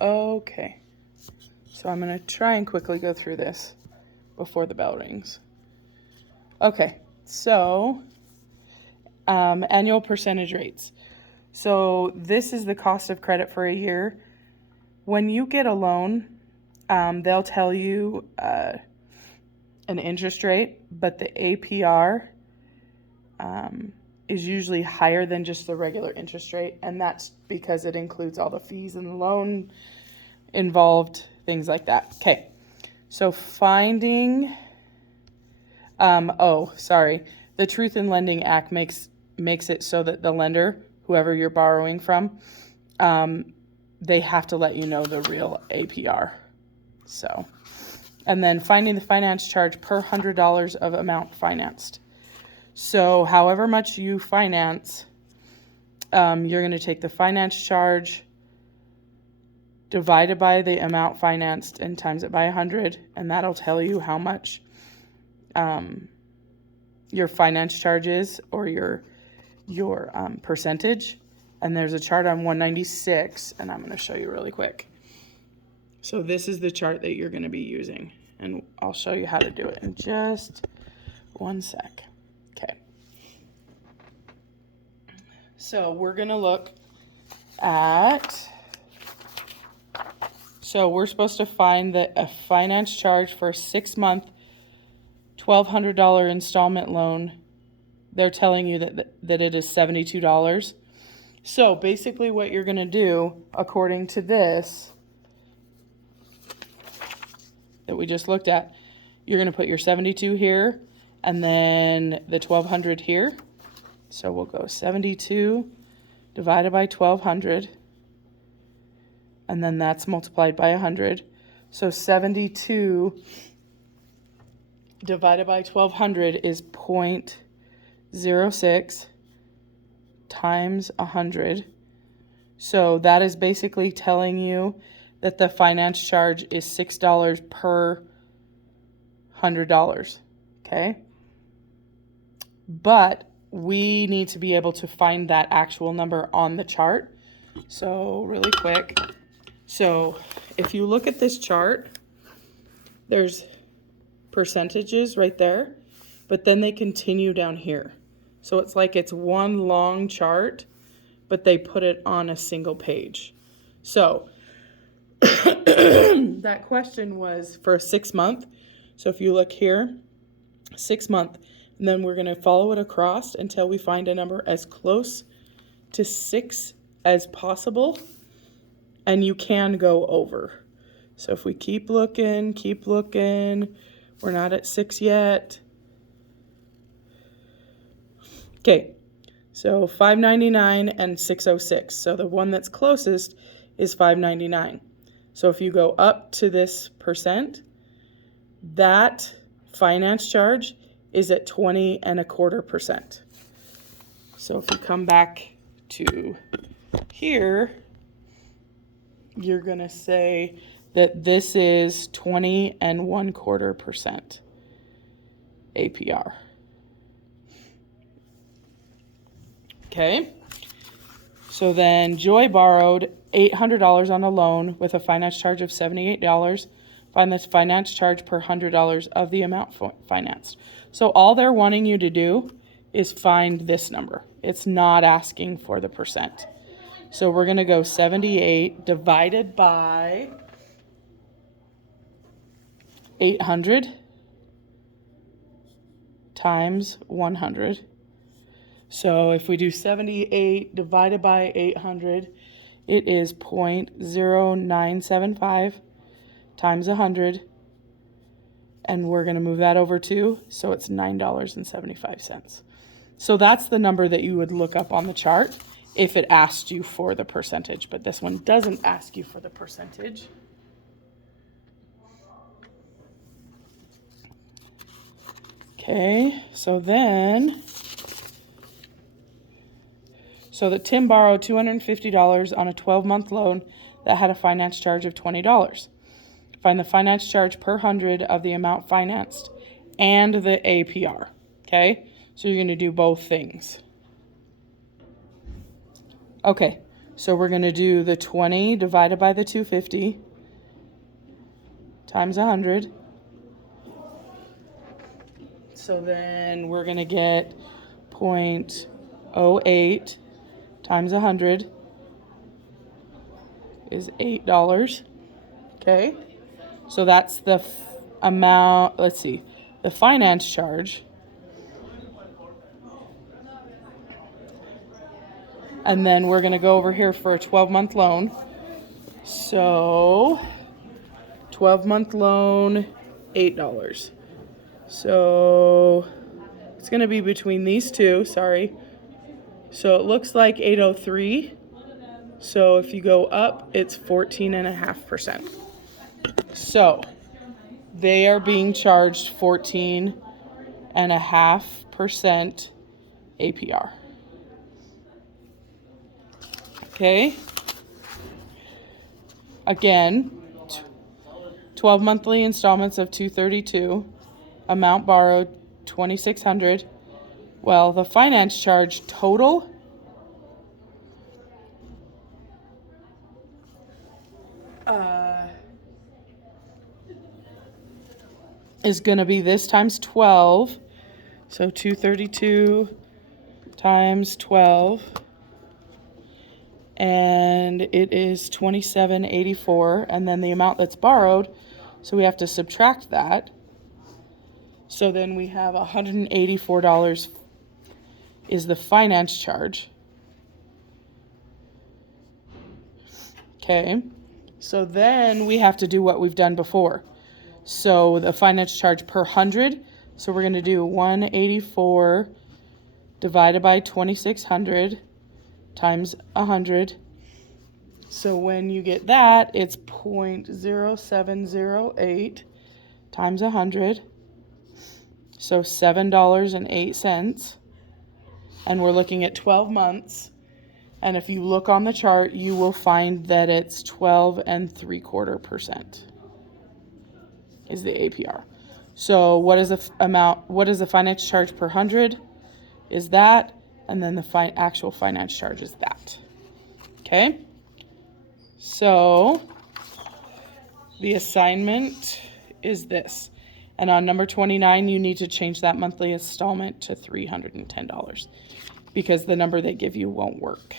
Okay. So I'm going to try and quickly go through this before the bell rings. Okay. So annual percentage rates. So this is the cost of credit for a year. When you get a loan, they'll tell you an interest rate, but the APR is usually higher than just the regular interest rate, and that's because it includes all the fees and the loan involved, things like that. Okay, so finding, the Truth in Lending Act makes it so that the lender, whoever you're borrowing from, they have to let you know the real APR. So, and then finding the finance charge per $100 of amount financed. So however much you finance, you're going to take the finance charge divided by the amount financed and times it by 100, and that'll tell you how much your finance charge is, or your percentage. And there's a chart on 196, and I'm going to show you really quick. So this is the chart that you're going to be using, and I'll show you how to do it in just one sec. Okay. So we're going to look at, so we're supposed to find that a finance charge for a 6-month $1,200 installment loan, they're telling you that it is $72. So basically what you're going to do, according to this that we just looked at, you're going to put your 72 here and then the 1,200 here. So we'll go 72 divided by 1,200, and then that's multiplied by 100. So 72 divided by 1,200 is 0.06 times 100. So that is basically telling you that the finance charge is $6 per $100. Okay? But we need to be able to find that actual number on the chart. So really quick. So if you look at this chart, there's percentages right there, but then they continue down here. So it's like it's one long chart, but they put it on a single page. So that question was for a 6-month. So if you look here, 6-month, and then we're going to follow it across until we find a number as close to 6 as possible, and you can go over. So if we keep looking, we're not at 6 yet. Okay, so $5.99 and $6.06. So the one that's closest is $5.99. So if you go up to this percent, that finance charge is at 20.25%. So if you come back to here, you're going to say that this is 20.25% APR. Okay, so then Joy borrowed $800 on a loan with a finance charge of $78. Find this finance charge per $100 of the amount financed. So all they're wanting you to do is find this number. It's not asking for the percent. So we're going to go 78 divided by 800 times 100. So if we do 78 divided by 800, it is 0.0975 times 100. And we're going to move that over too, so it's $9.75. So that's the number that you would look up on the chart if it asked you for the percentage, but this one doesn't ask you for the percentage. Okay, so that Tim borrowed $250 on a 12-month loan that had a finance charge of $20. Find the finance charge per 100 of the amount financed and the APR. Okay, so you're going to do both things. Okay, So we're going to do the 20 divided by the 250 times 100. So then we're going to get 0.08 times 100 is $8. Okay, so that's the amount. Let's see, the finance charge. And then we're going to go over here for a 12-month loan. So 12-month loan, $8. So it's going to be between these two, sorry. So it looks like 803. So if you go up, it's 14.5%. So they are being charged 14.5% APR. Okay. Again, 12 monthly installments of $232. Amount borrowed $2,600. Well, the finance charge total is going to be this times 12. So 232 times 12. And it is $27.84, and then the amount that's borrowed, so we have to subtract that. So then we have $184 is the finance charge. Okay, so then we have to do what we've done before. So the finance charge per 100, so we're going to do 184 divided by 2,600 times 100. So when you get that, it's 0.0708 times 100. So $7.08. And we're looking at 12 months. And if you look on the chart, you will find that it's 12.75% is the APR. So what is the amount? What is the finance charge per 100? Is that, and then the actual finance charge is that. Okay. So the assignment is this. And on number 29, you need to change that monthly installment to $310 because the number they give you won't work.